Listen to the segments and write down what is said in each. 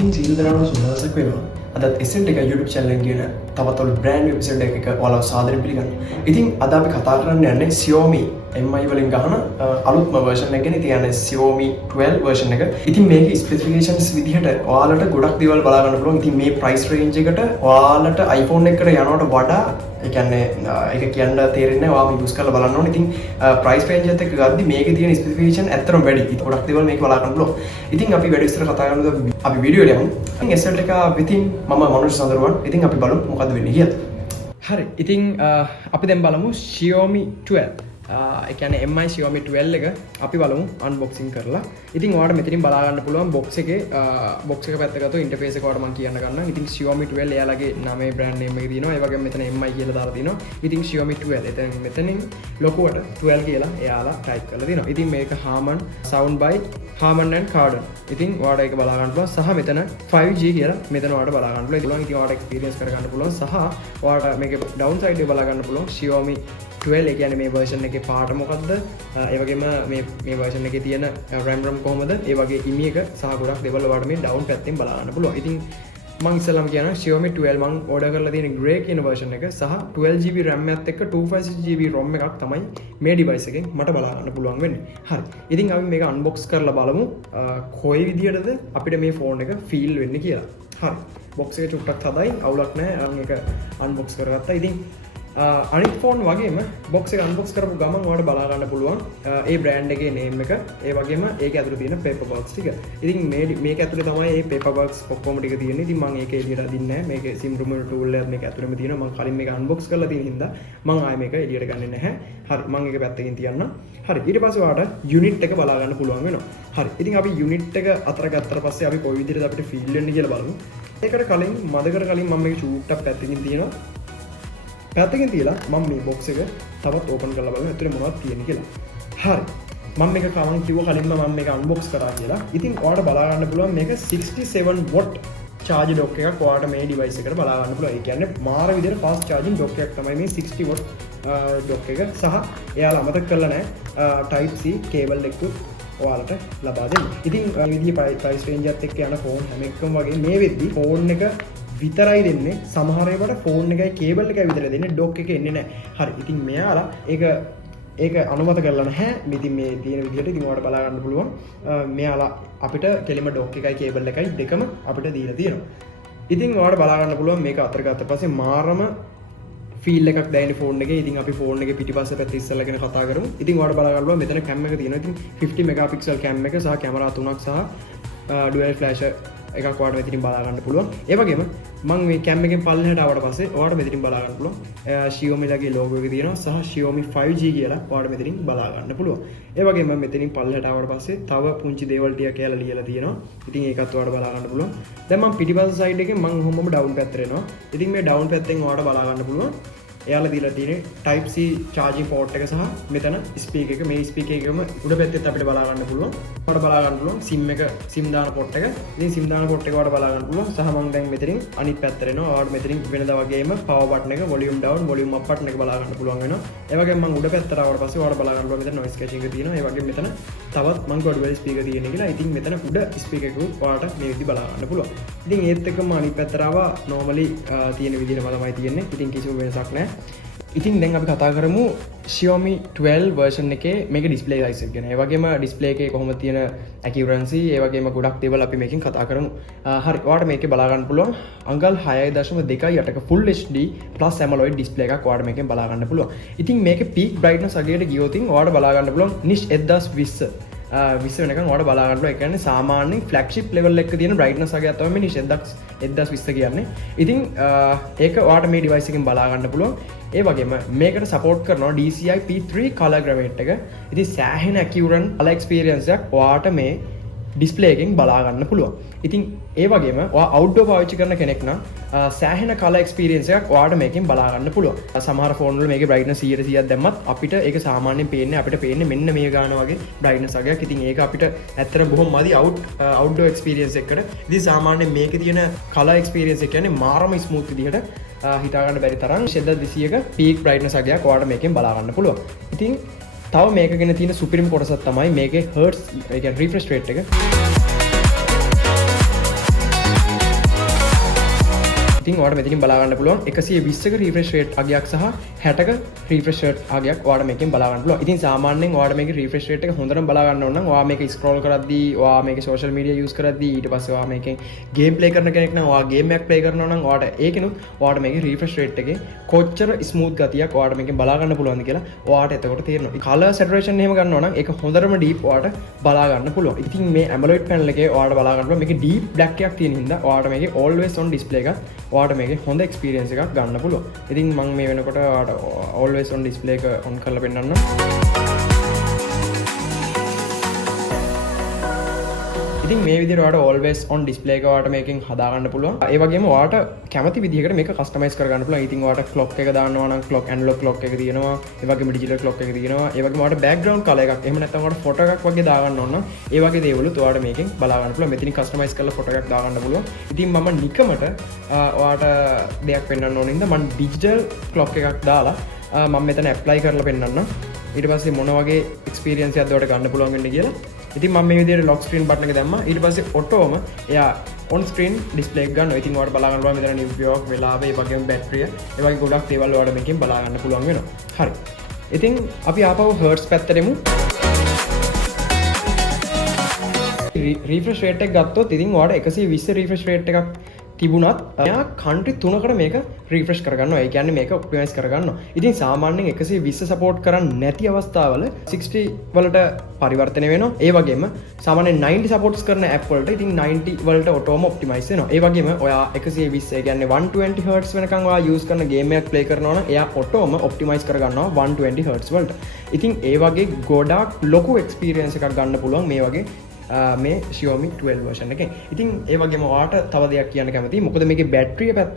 ඉතින් සියලු දෙනාටම සුබදවසක් වේවා. අදත් SL Tech YouTube channel එකේ කියන තවත් brand new episode එකක ඔයාලව සාදරයෙන් පිළිගන්නවා. ඉතින් අද අපි කතා කරන්න යන්නේ Xiaomi Mi වලින් ගහන අලුත්ම version එක ගැන. ඉතින් යන්නේ Xiaomi 12 version එක. ඉතින් මේකේ specifications විදිහට ඔයාලට ගොඩක් දේවල් බලා ගන්න පුළුවන්. ඉතින් මේ price range එකට ඔයාලට iPhone එකකට යනවට වඩා ඒ කියන්නේ ඒක කියන්න තේරෙන්නේ නැහැ. ඔයාම use කරලා බලන්න ඕනේ. ඉතින් price range එකත් එක්ක ගද්දි මේකේ තියෙන specification ඇත්තටම වැඩි. ඉතින් ගොඩක් දේවල් මේක බලා ගන්න පුළුවන්. ඉතින් අපි වැඩි විස්තර කතා කරමුද අපි වීඩියෝ එකට යමු. ඉතින් SL Tech within මම මනුෂ්‍ය සඳරුවන්. ඉතින් අපි බලමු මොකද්ද වෙන්නේ කියලා. හරි. ඉතින් අපි දැන් බලමු Xiaomi 12. ඒ කියන්නේ Mi Xiaomi 12 එක අපි බලමු unboxing කරලා. ඉතින් ඔයාලට මෙතනින් බලා ගන්න පුළුවන් box එකේ box එක පැත්ත ගත්තොත් interface එක ඔයාලට මම කියන්න ගන්නම්. ඉතින් Xiaomi 12 එයාලගේ නමේ brand name එක තියෙනවා. ඒ වගේම මෙතන Mi කියලා දාලා තියෙනවා. ඉතින් Xiaomi 12 එතන මෙතනින් ලොකුවට 12 කියලා එයාලා type කරලා තියෙනවා. ඉතින් මේක Harman sound by Harman and Kardon. ඉතින් ඔයාලට ඒක බලා ගන්න පුළුවන්. සහ මෙතන 5G කියලා මෙතන ඔයාලට බලා ගන්න පුළුවන්. ඉතින් ඔයාලට experience කර ගන්න පුළුවන්. සහ ඔයාලට මේකේ downside එක බලා ගන්න පුළුවන්. Xiaomi 12 කියන්නේ මේ version එකේ පාට මොකද්ද? ඒ වගේම මේ version එකේ තියෙන RAM කොහොමද? ඒ වගේ ඉමි එක සහ ගොඩක් දේවල් ඔයාලට මේ down පැත්තෙන් බලා ගන්න පුළුවන්. ඉතින් මම ඉස්සෙල්ලාම කියනවා Xiaomi 12 මම order කරලා තියෙන grey කියන version එක සහ 12GB RAM එකත් එක්ක 256GB ROM එකක් තමයි මේ device එකෙන් මට බලා ගන්න පුළුවන් වෙන්නේ. හරි. ඉතින් අපි මේක unbox කරලා බලමු කොයි විදියටද අපිට මේ phone එක feel වෙන්නේ කියලා. හරි. box එක චුට්ටක් හදයි අවුලක් නැහැ. මම ඒක unbox කරගත්තා. ඉතින් අනිත් ෆෝන් වගේම බොක්ස් එක අන්බොක්ස් කරපු ගමන් ඔයාලට බලා ගන්න පුළුවන් ඒ බ්‍රෑන්ඩ් එකේ නේම් එක ඒ වගේම ඒක ඇතුලේ තියෙන පේපර් වර්ක්ස් ටික. ඉතින් මේක ඇතුලේ තමයි මේ පේපර් වර්ක්ස් ඔක්කොම ටික තියෙන්නේ. ඉතින් මම ඒක එළියට අදින්නේ නැහැ. මේකේ SIM removal tool එකත් මේක ඇතුලේම තියෙනවා. මම කලින් මේක අන්බොක්ස් කරලා තියෙන හින්දා මම ආයේ මේක එළියට ගන්නෙ නැහැ. හරි මම ඒක පැත්තකින් තියන්නම්. හරි ඊට පස්සේ ඔයාලට යුනිට් එක බලා ගන්න පුළුවන් වෙනවා. හරි ඉතින් අපි යුනිට් එක අතර ගත්තට පස්සේ අපි කොයි විදිහටද අපිට ෆීල් වෙන්නේ කියලා බලමු. ඒකට කලින් මදකට කලින් මම මේක චූට්ටක් පැත්තකින් තියෙනවා. පැත්තකින් තියලා මම මේ box එක තවත් open කරලා බලමු ඇතුලේ මොනවද තියෙන්නේ කියලා. හරි. මම මේක කලින් කිව්ව කලින්ම මම මේක unbox කරා කියලා. ඉතින් ඔයාලට බලා ගන්න පුළුවන් මේක 67 watt charge dock එකක් ඔයාලට මේ device එකට බලා ගන්න පුළුවන්. ඒ කියන්නේ මාර විදිහට fast charging dock එකක් තමයි මේ 60 watt dock එක. සහ එයාලා අමතක කරලා නැහැ type C cable එකක් ඔයාලට ලබා දෙන්න. ඉතින් මේ විදිහේ price range එකත් එක්ක යන phone හැම එකම වගේ මේ වෙද්දි phone එක විතරයි දෙන්නේ. සමහර ඒවාට ෆෝන් එකයි කේබල් එකයි විතරයි දෙන්නේ. ඩොක් එක එන්නේ නැහැ. හරි. ඉතින් මෙයාලා ඒක අනුමත කරලා නැහැ. ඉතින් මේ තියෙන විදිහට ඉතින් ඔයාලට බලා ගන්න පුළුවන්. මෙයාලා අපිට කෙලිම ඩොක් එකයි කේබල් එකයි දෙකම අපිට දීලා තියෙනවා. ඉතින් ඔයාලට බලා ගන්න පුළුවන් මේක අතර ගත්ත පස්සේ මාරම ෆීල් එකක් දැනෙන ෆෝන් එකේ. ඉතින් අපි ෆෝන් එකේ පිටිපස්ස පැත්ත ඉස්සෙල්ලා ගැන කතා කරමු. ඉතින් ඔයාලට බලා ගන්න පුළුවන් මෙතන කැම් එක තියෙනවා. ඉතින් 50 මෙගාපික්සල් කැම් එක සහ කැමරා 3ක් සහ ඩුවල් ෆ්ලෑෂ් එකක් ඔයාලට මෙතනින් බලා ගන්න පුළුවන්. ඒ වගේම මම මේ කැම් එකෙන් පල්ලෙහාට ආවට පස්සේ ඔයාලට මෙතනින් බලා ගන්න පුළුවන් Xiaomi ලගේ logo එක තියෙනවා සහ Xiaomi 5G කියලා ඔයාලට මෙතනින් බලා ගන්න පුළුවන්. ඒ වගේම මෙතනින් පල්ලෙහාට ආවට පස්සේ තව පුංචි දේවල් ටික කියලා ලියලා තියෙනවා. ඉතින් ඒකත් ඔයාලට බලා ගන්න පුළුවන්. දැන් මම පිටිපස්ස සයිඩ් එකෙන් මම ඔහොමම ඩවුන් පැත්තට එනවා. ඉතින් මේ ඩවුන් පැත්තෙන් ඔයාලට බලා ගන්න පුළුවන් එයාලා දීලා තියෙන type C charging port එක සහ මෙතන speaker එක. මේ speaker එකම උඩ පැත්තෙත් අපිට බලා ගන්න පුළුවන්. ඔයාලට බලා ගන්න පුළුවන් SIM දාන port එක. ඉතින් SIM දාන port එක ඔයාලට බලා ගන්න පුළුවන්. සහ මම දැන් මෙතනින් අනිත් පැත්තට එනවා. ඔයාලට මෙතනින් වෙනදා වගේම power button එක, volume down, volume up button එක බලා ගන්න පුළුවන් වෙනවා. ඒ වගේම මම උඩ පැත්තට ආවට පස්සේ ඔයාලට බලා ගන්න පුළුවන් මෙතන noise cancelling එක තියෙනවා. ඒ වගේම මෙතන තවත් මම dual speaker තියෙනවා කියලා. ඉතින් මෙතන උඩ speaker එක ඔයාලට මේ විදිහ බලා ගන්න පුළුවන්. ඉතින් ඒත් එක්කම අනිත් පැත්තට ආවා normally තියෙන විදිහම තමයි තියෙන්නේ. ඉතින් කිසිම වෙනසක් නැහැ. ඉතින් දැන් අපි කතා කරමු Xiaomi 12 version එකේ මේක display size එක ගැන. ඒ වගේම display එකේ කොහොමද තියෙන accuracy, ඒ වගේම ගොඩක් දේවල් අපි මේකෙන් කතා කරමු. හරි. ඔයාලට මේකේ බලා ගන්න පුළුවන් අඟල් 6.28ක full HD plus AMOLED display එකක් ඔයාලට මේකෙන් බලා ගන්න පුළුවන්. ඉතින් මේකේ peak brightness අගයට ගියොත් ඔයාලට බලා ගන්න පුළුවන් නිෂ් 1020 වෙනකන් ඔයාලට බලා ගන්න පුළුවන්. ඒ කියන්නේ සාමාන්‍ය flagship level එකක තියෙන brightness අගයක් තමයි මේ නිෂ් 1020 කියන්නේ. ඉතින් ඒක ඔයාලට මේ device එකෙන් බලා ගන්න පුළුවන්. ඒ වගේම මේකට සපෝට් කරනවා DCI P3 color gradient එක. ඉතින් සෑහෙන accurate color experience එකක් ඔයාට මේ display එකෙන් බලා ගන්න පුළුවන්. ඉතින් ඒ වගේම ඔයා outdoor පාවිච්චි කරන කෙනෙක් නම් සෑහෙන color experience එකක් ඔයාට මේකෙන් බලා ගන්න පුළුවන්. සමහර ෆෝන් වල මේකේ brightness 100%ක් දැම්මත් අපිට ඒක සාමාන්‍යයෙන් පේන්නේ අපිට පේන්නේ මෙන්න මේ ගාන වගේ brightness එකක්. ඉතින් ඒක අපිට ඇත්තට බොහොම මදි outdoor experience එකකට. ඉතින් සාමාන්‍යයෙන් මේකේ තියෙන color experience එක කියන්නේ මාරම smooth විදිහට හිතා ගන්න බැරි තරම් 1200ක peak brightness එකක් ඔයාලට මේකෙන් බලා ගන්න පුළුවන්. ඉතින් තව මේක ගැන තියෙන සුපිරිම කොටසක් තමයි මේකේ hertz ඒ කියන්නේ refresh rate එක. ඉතින් ඔයාලට මෙතනින් බලා ගන්න පුළුවන් 120ක රිෆ්‍රෙෂ් රේට් අගයක් සහ 60ක රිෆ්‍රෙෂ් රේට් අගයක් ඔයාලට මේකෙන් බලා ගන්න පුළුවන්. ඉතින් සාමාන්‍යයෙන් ඔයාලට මේකේ රිෆ්‍රෙෂ් රේට් එක හොඳටම බලා ගන්න ඕන නම් ඔයා මේක ස්ක්‍රෝල් කරද්දී ඔයා මේකේ සෝෂල් මීඩියා යූස් කරද්දී ඊට පස්සේ ඔයා මේකෙන් ගේම් ප්ලේ කරන කෙනෙක් නම් ඔයා ගේම් එකක් ප්ලේ කරනවා නම් ඔයාලට ඒකිනුත් ඔයාලට මේකේ රිෆ්‍රෙෂ් රේට් එකේ කොච්චර ස්මූත් ගතියක් ඔයාලට මේකෙන් බලා ගන්න පුළුවන්ද කියලා ඔයාලට එතකොට තේරෙනවා. කලර් සැචුරේෂන් එහෙම ගන්නවා නම් ඒක හොඳටම ඩීප් ඔයාලට බලා ගන්න පුළුවන්. ඉතින් මේ AMOLED panel එකේ ඔයාලට බලා ගන්න පුළුවන් මේකේ ඩීප් බ්ලැක් එකක් තියෙන හින්දා ඔයාලට මේකේ always on display එකක් ඔයාලට මේකේ හොඳ experience එකක් ගන්න පුළුවන්. ඉතින් මම මේ වෙනකොට ඔයාලට always on display එක on කරලා පෙන්නන්නම්. ඉතින් මේ විදිහට ඔයාලට always on display එක ඔයාලට මේකෙන් හදා ගන්න පුළුවන්. ඒ වගේම ඔයාලට කැමති විදිහකට මේක customize කර ගන්න පුළුවන්. ඉතින් ඔයාලට clock එක දාන්නවා නම් clock analog clock එක තියෙනවා. ඒ වගේම digital clock එක තියෙනවා. ඒ වගේම ඔයාලට background color එකක් එහෙම නැත්නම් ඔයාලට photo එකක් වගේ දා ගන්න ඕන නම් ඒ වගේ දේවලුත් ඔයාලට මේකෙන් බලා ගන්න පුළුවන්. මෙතනින් customize කරලා photo එකක් දා ගන්න පුළුවන්. ඉතින් මම නිකමට ඔයාලට දෙයක් පෙන්වන්න ඕන ඉඳ මම digital clock එකක් දාලා මම මෙතන apply කරලා පෙන්නන්නම්. ඊට පස්සේ මොන වගේ experience එකක්ද ඔයාලට ගන්න පුළුවන් වෙන්නේ කියලා. ඉතින් මම මේ විදිහට lock screen button එක දැම්මා. ඊට පස්සේ ඔටෝම එයා on screen display එක ගන්නවා. ඉතින් ඔයාලට බලා ගන්න පුළුවන් මෙතන new york වෙලාව ඒ වගේම බැටරිය ඒ වගේ ගොඩක් දේවල් ඔයාලට මේකෙන් බලා ගන්න පුළුවන් වෙනවා. හරි. ඉතින් අපි ආපහු hertz පැත්තට එමු. refresh rate එක ගත්තොත් ඉතින් ඔයාලට 120 refresh rate එකක් තිබුණත් එයා country 3කට මේක refresh කරගන්නවා. ඒ කියන්නේ මේක optimize කරගන්නවා. ඉතින් සාමාන්‍යයෙන් 120 support කරන්නේ නැති අවස්ථාවල 60 වලට පරිවර්තනය වෙනවා. ඒ වගේම සාමාන්‍යයෙන් 90 supports කරන app වලට ඉතින් 90 වලට autom optimize වෙනවා. ඒ වගේම ඔයා 120 ඒ කියන්නේ 120 Hz වෙනකන් ඔයා use කරන game එකක් play කරනවා නම් එයා autom optimize කරගන්නවා 120 Hz වලට. ඉතින් ඒ වගේ ගොඩාක් ලොකු experience එකක් ගන්න පුළුවන් මේ වගේ මේ Xiaomi 12 version එකෙන්. ඉතින් ඒ වගේම ඔයාට තව දෙයක් කියන්න කැමතියි. මොකද මේකේ බැටරිය පැත්ත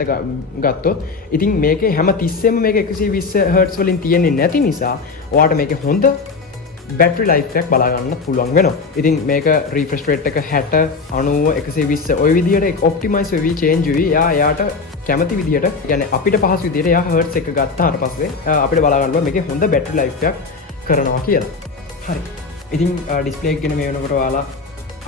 ගත්තොත් ඉතින් මේකේ හැම තිස්සෙම මේක 120 Hz වලින් තියෙන්නේ නැති නිසා ඔයාට මේකේ හොඳ බැටරි ලයිෆ් එකක් බලා ගන්න පුළුවන් වෙනවා. ඉතින් මේක refresh rate එක 60 90 120 ওই විදිහට optimize වෙවි change වෙවි. එයාට කැමති විදිහට يعني අපිට පහසු විදිහට එයා Hz එක ගත්තාට පස්සේ අපිට බලා ගන්න පුළුවන් මේකේ හොඳ බැටරි ලයිෆ් එකක් කරනවා කියලා. හරි. ඉතින් ඩිස්ප්ලේ එක ගැන මේ වෙනකොට ඔයාලා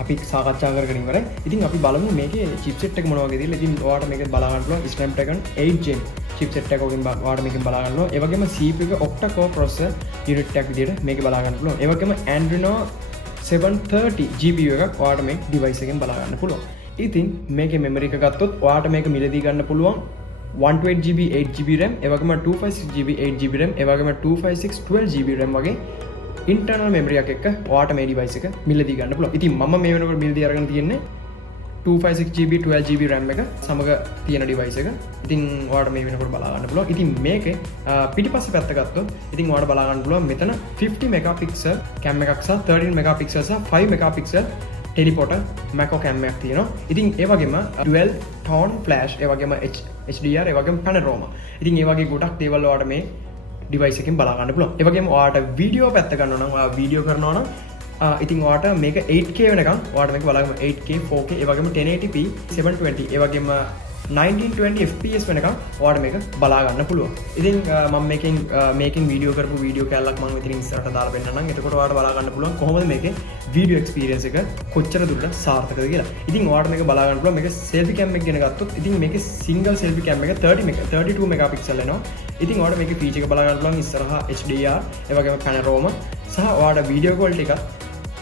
අපි සාකච්ඡා කරගෙන ඉවරයි. ඉතින් අපි බලමු මේකේ chipset එක මොන වගේද කියලා. ඉතින් ඔයාලට මේක බලා ගන්න පුළුවන් Snapdragon 8 Gen chipset එක ඔකින් ඔයාලට මේකෙන් බලා ගන්න පුළුවන්. ඒ වගේම CPU එක octa core processor unit එකක් විදිහට මේක බලා ගන්න පුළුවන්. ඒ වගේම Adreno 730 GPU එකක් ඔයාලට මේ device එකෙන් බලා ගන්න පුළුවන්. ඉතින් මේකේ memory එක ගත්තොත් ඔයාලට මේක මිලදී ගන්න පුළුවන් 128GB 8GB RAM, ඒ වගේම 256GB 8GB RAM, ඒ වගේම 256 12GB RAM වගේ internal memory එකක් එක්ක ඔයාට මේ device එක මිලදී ගන්න පුළුවන්. ඉතින් මම මේ වෙනකොට මිලදී අරගෙන තියෙන්නේ 256GB 12GB RAM එක සමග තියෙන device එක. ඉතින් ඔයාට මේ වෙනකොට බලා ගන්න පුළුවන්. ඉතින් මේකේ පිටිපස්සේ පැත්ත ගත්තොත් ඉතින් ඔයාට බලා ගන්න පුළුවන් මෙතන 50 megapixel cam එකක් සහ 13 megapixel සහ 5 megapixel teleporter macro cam එකක් තියෙනවා. ඉතින් ඒ වගේම dual tone flash, ඒ වගේම HDR, ඒ වගේම panorama. ඉතින් ඒ වගේ ගොඩක් දේවල් ඔයාට මේ device එකෙන් බලා ගන්න පුළුවන්. ඒ වගේම ඔයාට වීඩියෝ පැත්ත ගන්නවා නම් ඔයා වීඩියෝ කරනවා නම් ඉතින් ඔයාට මේක 8K වෙනකම් ඔයාට මේක බලාගන්න 8K 4K ඒ වගේම 1080p 720 ඒ වගේම 1920 fps වෙනකම් ඔයාට මේක බලා ගන්න පුළුවන්. ඉතින් මම මේකෙන් වීඩියෝ කරපු වීඩියෝ කැලලක් මම ඉතින් ඉස්සරහට දාලා පෙන්නන්නම්. එතකොට ඔයාට බලා ගන්න පුළුවන් කොහොමද මේකේ වීඩියෝ එක්ස්පීරියන්ස් එක කොච්චර දුරට සාර්ථකද කියලා. ඉතින් ඔයාට මේක බලා ගන්න පුළුවන්. මේක selfie cam එක ගැන ගත්තොත් ඉතින් මේකේ single selfie cam එක 32 megapixel එනවා. ඉතින් ඔයාට මේකේ feature එක බලා ගන්න පුළුවන් ඉස්සරහා HDR ඒ වගේම panorama සහ ඔයාට වීඩියෝ quality එක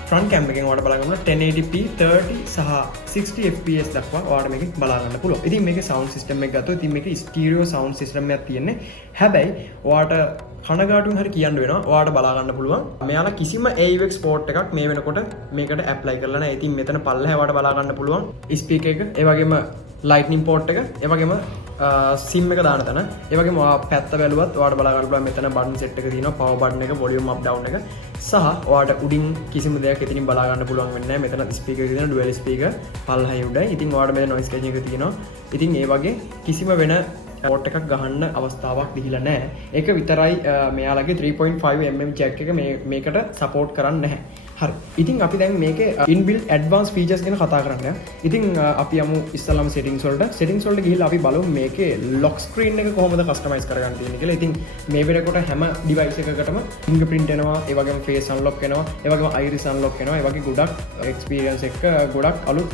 front cam එකෙන් ඔයාලට බලා ගන්න 1080p 30 සහ 60 fps දක්වා ඔයාලට මේක බලා ගන්න පුළුවන්. ඉතින් මේකේ sound system එක ගත්තොත් ඉතින් මේකේ stereo sound system එකක් තියෙන්නේ. හැබැයි ඔයාලට කනගාටුවෙන් හරි කියන්න වෙනවා ඔයාලට බලා ගන්න පුළුවන්. මෙයාලා කිසිම AUX port එකක් මේ වෙනකොට මේකට apply කරලා නැහැ. ඉතින් මෙතන පල්ලෙහා ඔයාලට බලා ගන්න පුළුවන් speaker එක, ඒ වගේම lightning port එක, ඒ වගේම SIM එක දාන තැන. ඒ වගේම ඔයා පැත්ත බැලුවත් ඔයාලට බලා ගන්න පුළුවන් මෙතන button set එක තියෙනවා, power button එක, volume up down එක සහ ඔයාලට උඩින් කිසිම දෙයක් එතනින් බලා ගන්න පුළුවන් වෙන්නේ නැහැ. මෙතන speaker එක තියෙනවා, dual speaker පල්ලෙහා උඩයි. ඉතින් ඔයාලට මෙතන noise cancelling එක තියෙනවා. ඉතින් ඒ වගේ කිසිම වෙන port එකක් ගහන්න අවස්ථාවක් දීලා නැහැ. ඒක විතරයි මෙයාලගේ 3.5mm jack එක මේකට support කරන්නේ නැහැ. හරි. ඉතින් අපි දැන් මේකේ inbuilt advanced features ගැන කතා කරන්න යනවා. ඉතින් අපි යමු ඉස්සෙල්ලාම settings වලට. settings වලට ගිහිල්ලා අපි බලමු මේකේ lock screen එක කොහොමද customize කරගන්න තියෙන්නේ කියලා. ඉතින් මේ වෙනකොට හැම device එකකටම fingerprint එනවා, ඒ වගේම face unlock එනවා, ඒ වගේම iris unlock එනවා. ඒ වගේ ගොඩක් experience එක ගොඩක් අලුත්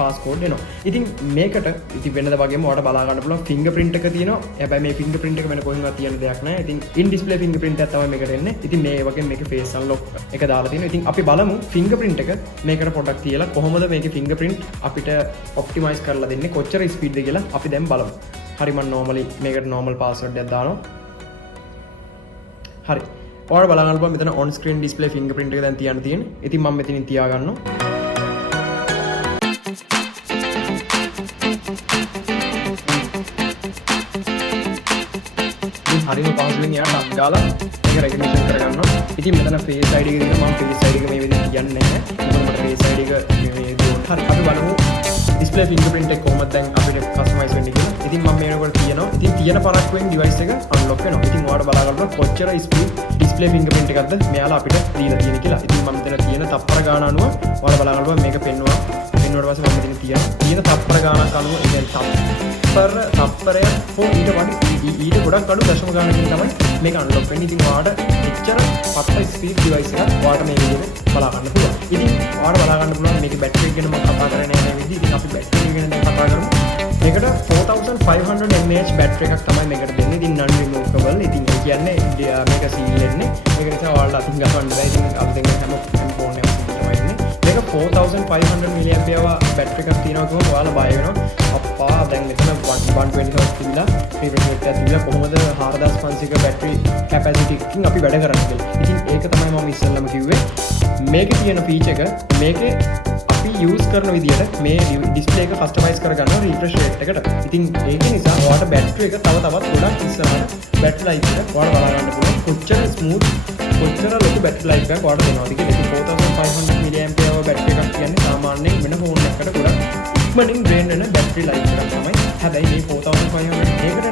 passcode එනවා. ඉතින් මේකට ඉතින් වෙනද වගේම ඔයාලට බලා ගන්න පුළුවන් fingerprint එක තියෙනවා. හැබැයි මේ fingerprint එක වෙන කොහෙන්වත් තියෙන දෙයක් නෑ. ඉතින් in display fingerprint එකක් තමයි මේකට එන්නේ. ඉතින් මේ වගේ මේකේ face unlock එක දාලා තියෙනවා. ඉතින් අපි බලමු fingerprint එක මේකට පොඩ්ඩක් තියලා කොහොමද මේකේ fingerprint අපිට optimize කරලා දෙන්නේ කොච්චර speed එකද කියලා අපි දැන් බලමු. හරි මම normally මේකට normal password එකක් දානවා. හරි. ඔයාලා බලා ගන්න පුළුවන් මෙතන on screen display fingerprint එක දැන් තියන්න තියෙන්නේ. ඉතින් මම මෙතනින් තියා ගන්නවා. හරිම පහසුවෙන් යාට අත් දාලා මේක රෙකග්නිෂන් කරගන්නවා. ඉතින් මෙතන face ID එක දෙනවා. මම face ID එක මේ විදිහට කියන්නේ නැහැ. මොකද මට face ID එක මේ දුන්න. හරි අපි බලමු display fingerprint එක කොහොමද දැන් අපිට customize වෙන්නේ කියලා. ඉතින් මම මේකට තියෙනවා. ඉතින් තියෙන පරක්කුවෙන් device එක unlock වෙනවා. ඉතින් ඔයාලට බලා ගන්න කොච්චර speed display fingerprint එකක්ද මෙයාලා අපිට දීලා තියෙන්නේ කියලා. ඉතින් මම මෙතන තියෙන තප්පර ගාන අනුව ඔයාලා බලා ගන්න මේක පෙන්වනවා. පෙන්වුවාට පස්සේ මම මෙතන තියෙන තප්පර ගානක් අනුව ඉතින් තප්පරය හෝ ඊට වඩා ඊට ගොඩක් අඩු දශම ගානකින් තමයි මේක unlock වෙන්නේ. ඉතින් ඔයාලට එච්චර පත්ත speed device එකක් ඔයාලට මේ විදිහට බලා ගන්න පුළුවන්. ඉතින් ඔයාලට බලා ගන්න පුළුවන් මේකේ battery එක ගැන මම කතා කරන්නේ නැහැ මේ විදිහට. ඉතින් අපි battery එක ගැන දැන් කතා කරමු. මේකට 4500 mAh battery එකක් තමයි මේකට දෙන්නේ. ඉතින් non removable. ඉතින් ඒ කියන්නේ මේක seal වෙන්නේ. ඒක නිසා ඔයාලට අතින් ගන්න බෑ. ඉතින් අපි දැන් හැම phone එකම seal තමයි ඉන්නේ. මේක 4500 mAh battery එකක් තියෙනවා කියවම ඔයාලා බය වෙනවා. අප්පා දැන් මෙතන 120 Hz තිබිලා refresh rate එකක් තිබිලා කොහොමද 4500ක battery capacity එකකින් අපි වැඩ කරන්නේ කියලා. ඉතින් ඒක තමයි මම ඉස්සෙල්ලාම කිව්වේ. මේකේ තියෙන feature එක මේකේ අපි use කරන විදිහට මේ display එක customize කරගන්න refresh rate එකට. ඉතින් ඒක නිසා ඔයාලට battery එක තව තවත් ගොඩක් ඉස්සරහට battery life එක ඔයාලා බලා ගන්න පුළුවන්. කොච්චර smooth කොච්චර ලොකු battery life එකක් ඔයාලට දෙනවද කියලා. ඉතින් 4500 mAh battery එකක් කියන්නේ සාමාන්‍යයෙන් වෙන phone එකකට ගොඩක් ඉක්මනින් drain වෙන battery life එකක් තමයි. හැබැයි මේ 4500 මේකට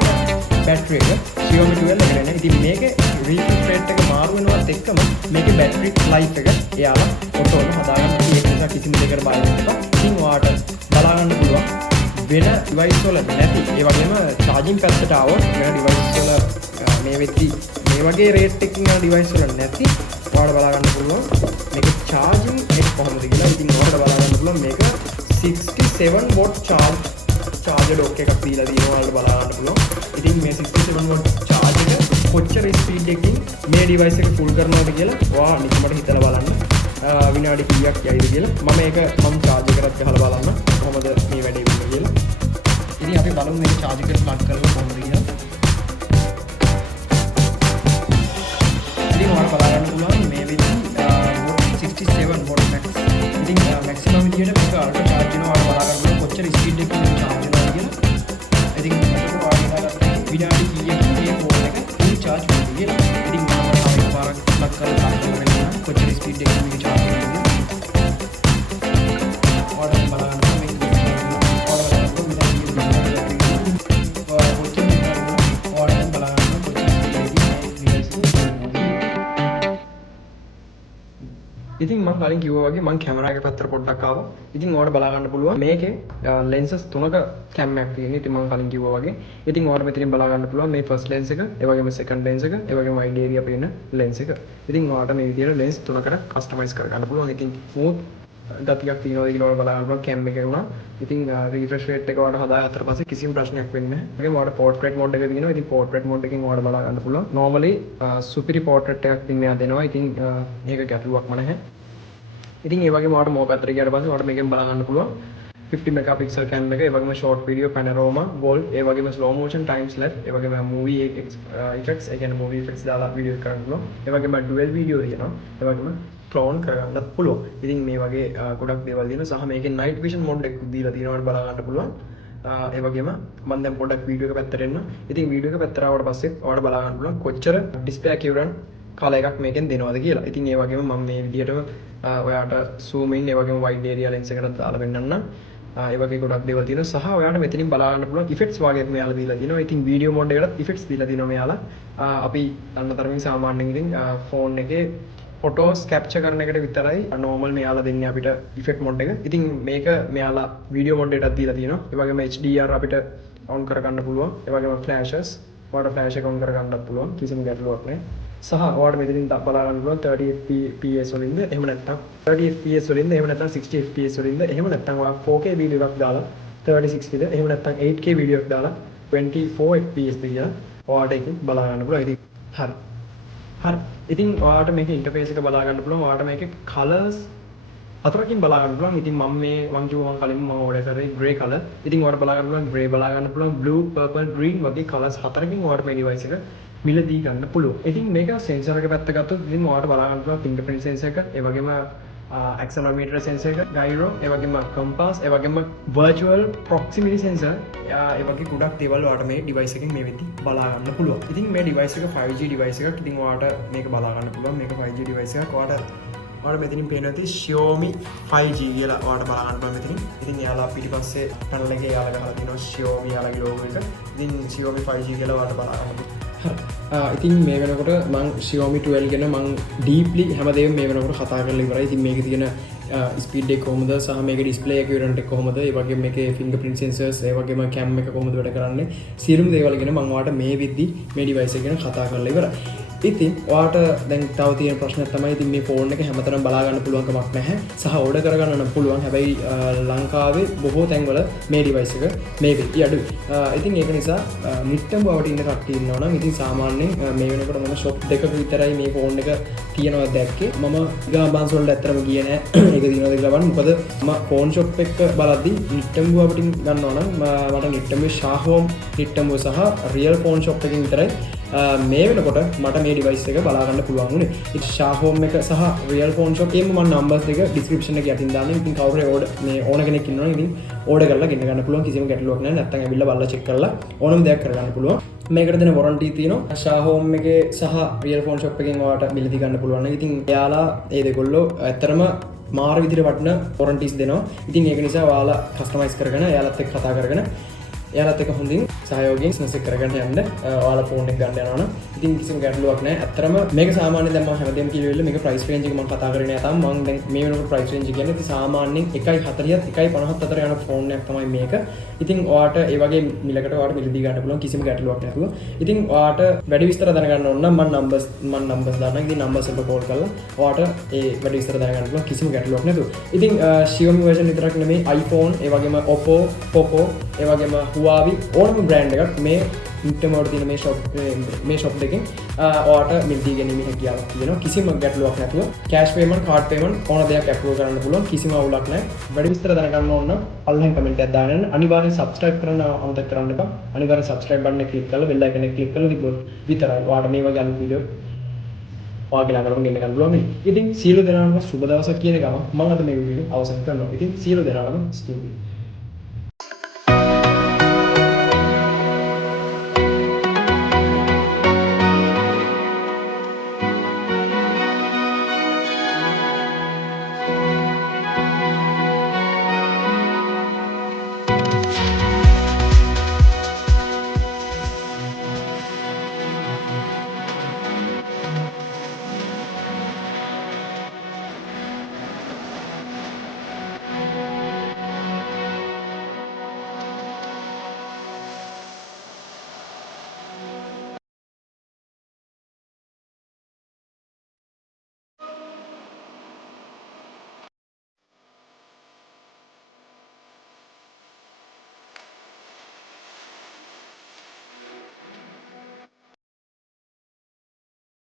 battery එක Xiaomi 12 එකට එන්නේ. ඉතින් මේකේ refresh rate එක මාරු වෙනවත් එක්කම මේකේ battery life එක එයාලා ඔටෝම හදාගන්න. ඒක නිසා කිසිම දෙයකට බය වෙන්න එපා. ඉතින් ඔයාලට බලා ගන්න පුළුවන් වෙන device වල නැති ඒ වගේම charging පැත්තට આવොත් වෙන device වල මේ වෙද්දි මේ වගේ rate එකකින් යන device වල නැති ඔයාලට බලා ගන්න පුළුවන් මේක charging එක කොහොමද කියලා. ඉතින් ඔයාලට බලා ගන්න පුළුවන් මේක 67 watt charger dock එකක් දීලා තියෙනවා. ඔයාලට බලා ගන්න පුළුවන්. ඉතින් මේ 67 watt charger එක කොච්චර speed එකකින් මේ device එක full කරනවද කියලා ඔයා නිකම්මට හිතලා බලන්න. විනාඩි කීයක් යයිද කියලා. මම charge එකකට ගහලා බලන්න කොහොමද මේ වැඩේ වෙන්නේ කියලා. ඉතින් අපි බලමු මේක charge එකට plug කරලා කොහොමද කියලා. ඉතින් ඔයාලා බලා ගන්න පුළුවන් මේ විදිහ 67 watt max. ඉතින් maximum විදියට මේක ultra charge වෙනවා. ඔයාලා බලා ගන්න පුළුවන් කොච්චර speed එකකින් charge වෙනවද කියලා. ඉතින් එතකොට ඔයාලා විනාඩි කීයකින් මේ phone එක full charge වෙනවා කියලා. ඉතින් මම තව එකපාරක් plug කරලා බලන්න කොච්චර speed එකකින් මේක charge වෙනවද කියලා. ඔයාලා බලා ගන්න මේක ඉතින් මම කලින් කිව්වා වගේ මම කැමරා එක පැත්තට පොඩ්ඩක් ආවා. ඉතින් ඔයාලට බලා ගන්න පුළුවන් මේකේ lenses තුනක cam එකක් තියෙනවා. ඉතින් මම කලින් කිව්වා වගේ. ඉතින් ඔයාලට මෙතනින් බලා ගන්න පුළුවන් මේ first lens එක, ඒ වගේම second lens එක, ඒ වගේම wide area පේන lens එක. ඉතින් ඔයාලට මේ විදිහට lens තුනකට customize කරගන්න පුළුවන්. ඉතින් smooth ගතියක් තියෙනවා කියලා ඔයාලට බලා ගන්න පුළුවන් cam එකේ වුණා. ඉතින් refresh rate එක ඔයාලට හදාගත්තට පස්සේ කිසිම ප්‍රශ්නයක් වෙන්නේ නැහැ. ඒකම ඔයාලට portrait mode එක තියෙනවා. ඉතින් portrait mode එකකින් ඔයාලට බලා ගන්න පුළුවන්. normally superior portrait එකක් ඉතින් මෙයා දෙනවා. ඉතින් මේක ගැටලුවක්ම නැහැ. ඉතින් ඒ වගේම ඔයාලට මොකක් පැත්තට ගියාට පස්සේ ඔයාලට මේකෙන් බලා ගන්න පුළුවන් 50 megapixel cam එක, ඒ වගේම short video, panorama, gold, ඒ වගේම slow motion, time lapse, ඒ වගේම movie effects, ඒ කියන්නේ movie effects දාලා වීඩියෝ එක කරන්න පුළුවන්. ඒ වගේම dual video තියෙනවා. ඒ වගේම clone කරගන්නත් පුළුවන්. ඉතින් මේ වගේ ගොඩක් දේවල් තියෙනවා. සහ මේකේ night vision mode එකක් දීලා තියෙනවා බලා ගන්න පුළුවන්. ඒ වගේම මම දැන් පොඩ්ඩක් වීඩියෝ එක පැත්තට එන්න. ඉතින් වීඩියෝ එක පැත්තට ආවට පස්සේ ඔයාලට බලා ගන්න පුළුවන් කොච්චර display accurate කාල එකක් මේකෙන් දෙනවද කියලා. ඉතින් ඒ වගේම මම මේ විදිහටම ඔයාලට zoom in, ඒ වගේම wide area lens එකකට දාලා පෙන්නන්න. ඒ වගේ ගොඩක් දේවල් තියෙනවා. සහ ඔයාලට මෙතනින් බලා ගන්න පුළුවන් effects වගේක් මෙයාලා දීලා තියෙනවා. ඉතින් video mode එකකට effects දීලා තියෙනවා මෙයාලා. අපි අන්න තරමින් සාමාන්‍යයෙන් ඉතින් phone එකේ ෆොටෝස් කැප්චර් කරන එකට විතරයි නෝමල් මෙයාලා දෙන්නේ අපිට ඉෆෙක්ට් මොඩ් එක. ඉතින් මේක මෙයාලා වීඩියෝ මොඩ් එකටත් දීලා තියෙනවා. ඒ වගේම HDR අපිට ඔන් කරගන්න පුළුවන්. ඒ වගේම ෆ්ලෑෂස් වඩ ෆ්ලෑෂ් එක ඔන් කරගන්නත් පුළුවන්. කිසිම ගැටලුවක් නැහැ. සහ ඔයාලට මෙතනින් බලා ගන්න පුළුවන් 30 fps වලින්ද එහෙම නැත්නම් 30 fps වලින්ද එහෙම නැත්නම් 60 fps වලින්ද එහෙම නැත්නම් ඔයා 4K වීඩියෝ එකක් දාලා 36 ද එහෙම නැත්නම් 8K වීඩියෝ එකක් දාලා 24 fps ද කියලා ඔයාලට එකකින් බලා ගන්න පුළුවන්. ඉතින් හරි. ඉතින් ඔයාලට මේකේ ඉන්ටර්ෆේස් එක බලා ගන්න පුළුවන්. ඔයාලට මේකේ කලර්ස් අතරකින් බලා ගන්න පුළුවන්. ඉතින් මම කිව්වා කලින් මම ඕඩර් කරේ ග්‍රේ කලර්. ඉතින් ඔයාලට බලා ගන්න පුළුවන් ග්‍රේ බලා ගන්න පුළුවන් බ්ලූ, පර්පල්, ග්‍රීන් වගේ කලර්ස් හතරකින් ඔයාලට මේ ඩිවයිස් එක මිලදී ගන්න පුළුවන්. ඉතින් මේක සෙන්සර් එක පැත්ත ගත්තොත් ඉතින් ඔයාලට බලා ගන්න පුළුවන් ෆින්ගර්ප්‍රින්ට් සෙන්සර් එක, ඒ වගේම ඇක්සලරෝමීටර් සෙන්සර් එක, ගයිරෝ, ඒ වගේම කම්පාස්, ඒ වගේම වර්චුවල් ප්‍රොක්සිමිටි සෙන්සර්, ඒ වගේ ගොඩක් දේවල් ඔයාලට මේ ඩිවයිස් එකෙන් මේ වෙද්දි බලා ගන්න පුළුවන්. ඉතින් මේ ඩිවයිස් එක 5G ඩිවයිස් එකක්. ඉතින් ඔයාලට මේක බලා ගන්න පුළුවන්. මේක 5G ඩිවයිස් එකක්. ඔයාලට මෙතනින් පේනවා ඇති Xiaomi 5G කියලා ඔයාලට බලා ගන්න පුළුවන් මෙතනින්. ඉතින් යාලා පිටිපස්සේ පැනල් එකේ යාලා ගහලා තියෙනවා Xiaomi යාලගේ logo එක. ඉතින් Xiaomi 5G කියලා ඔයාලට බලා ගන්න පුළුවන්. ඉතින් මේ වෙනකොට මං Xiaomi 12 ගැන මං ඩීප්ලි හැමදේම මේ වෙනකොට කතා කරලා ඉවරයි. ඉතින් මේකේ තියෙන ස්පීඩ් එක කොහොමද සහ මේකේ ඩිස්ප්ලේ එක යුනිට් එක කොහොමද, ඒ වගේම මේකේ ෆින්ගර්ප්‍රින්ට් සෙන්සර්ස්, ඒ වගේම කැම් එක කොහොමද වැඩ කරන්නේ, සියලුම දේවල් ගැන මම ඔයාලට මේ විද්දි මේ ඩිවයිස් එක ගැන කතා කරලා ඉවරයි. ඉතින් ඔයාලට දැන් තව තියෙන ප්‍රශ්නයක් තමයි ඉතින් මේ ෆෝන් එක හැමතැනම බලා ගන්න පුළුවන් කමක් නැහැ. සහ ඕඩර් කරගන්න නම් පුළුවන්. හැබැයි ලංකාවේ බොහෝ තැන්වල මේ ඩිවයිස් එක මේ විදිහට අඩුයි. ඉතින් ඒක නිසා නිට්ටම් බවට ඉන්න කට්ටිය ඉන්නවා නම් ඉතින් සාමාන්‍යයෙන් මේ වෙනකොට මම ෂොප් දෙකක විතරයි මේ ෆෝන් එක තියෙනවා දැක්කේ. මම ගාබාන්ස් වලට ඇත්තටම ගියේ නැහැ. ඒක තියෙනවද කියලා බලන්න. මොකද මම ෆෝන් ෂොප් එක බලද්දි නිට්ටම් බවටින් ගන්නවා නම් මට නිට්ටම් ෂාහෝම් නිට්ටම් සහ රියල් ෆෝන් ෂොප් එකකින් විතරයි මේ වෙනකොට මට මේ ඩිවයිස් එක බලා ගන්න පුළුවන් උනේ. ඉතින් ෂාහෝම් එක සහ රියල් ෆෝන් ෂොප් එකේම මම නම්බර්ස් දෙක ඩිස්ක්‍රිප්ෂන් එකේ යටින් දාන්න. ඉතින් කවුරු හරි මේ ඕන කෙනෙක් ඉන්නවනම් ඉතින් ඕඩර් කරලා ගෙන්න ගන්න පුළුවන්. කිසිම ගැටලුවක් නැහැ. නැත්නම් ඇවිල්ලා බලලා චෙක් කරලා ඕනම දෙයක් කරගන්න පුළුවන්. මේකට දෙන වොරන්ටි තියෙනවා. ෂාහෝම් එකේ සහ රියල් ෆෝන් ෂොප් එකෙන් ඔයාලට මිලදී ගන්න පුළුවන්. ඉතින් එයාලා ඒ දෙකොල්ලෝ ඇත්තටම මාර විදිහට වටින වොරන්ටිස් දෙනවා. ඉතින් ඒක නිසා ඔයාලා කස්ටමයිස් කරගෙන එයාලත් එක්ක කතා කරගෙන එයාලත් එක්ක හොඳින් සහයෝගයෙන් බිස්නස් එක කරගෙන යන්න ඔයාලා ෆෝන් එක ගන්න යනවා නම් ඉතින් කිසිම ගැටලුවක් නැහැ. ඇත්තටම මේක සාමාන්‍යයෙන් දැන් මම හැමදේම කිව්වෙල මේක ප්‍රයිස් රේන්ජ් එක මම කතා කරගෙන යතාම මම දැන් මේ වෙනකොට ප්‍රයිස් රේන්ජ් කියන්නේ ඉතින් සාමාන්‍යයෙන් 1.40ත් 1.50ත් අතර යන ෆෝන් එකක් තමයි මේක. ඉතින් ඔයාට ඒ වගේ මිලකට ඔයාට මිලදී ගන්න පුළුවන් කිසිම ගැටලුවක් නැතුව. ඉතින් ඔයාට වැඩි විස්තර දැනගන්න ඕන නම් මම නම්බර්ස් දාන්නම්. ඉතින් නම්බර්ස් වලට කෝල් කරලා ඔයාට ඒ වැඩි විස්තර දැනගන්න පුළුවන් කිසිම ගැටලුවක් නැතුව. ඉතින් Xiaomi version විතරක් නෙමෙයි iPhone, ඒ වගේම Oppo, Poco, ඒ වගේම Huawei ඕනම බ්‍රෑන්ඩ් එකක් මේ ඉන්ටර්මෝඩ් තියෙන මේ ෂොප් දෙකෙන් ඔයාට මිලදී ගැනීමේ හැකියාවක් තියෙනවා. කිසිම ගැටලුවක් නැතුව කෑෂ් පේමන්ට්, කාඩ් පේමන්ට් ඕන දෙයක් ඇප්රූව් කරන්න පුළුවන්. කිසිම අවුලක් නැහැ. වැඩි විස්තර දැනගන්න ඕන නම් පල්ලෙන් කමෙන්ට් එකක් දාන්න. අනිවාර්යෙන් subscribe කරන්න අමතක කරන්න එපා. අනිවාර්යෙන් subscribe button එක ක්ලික් කරලා bell icon එක ක්ලික් කරලා තිබ්බොත් විතරයි ඔයාට මේ වගේ අලුත් වීඩියෝ ඔයාගේ ළඟටම ගෙන්න ගන්න පුළුවන්. ඉතින් සියලු දෙනාටම සුබ දවසක් කියන ගමන් මම අද මේ වීඩියෝ අවසන් කරනවා. ඉතින් සියලු දෙනාටම ස්තුතියි.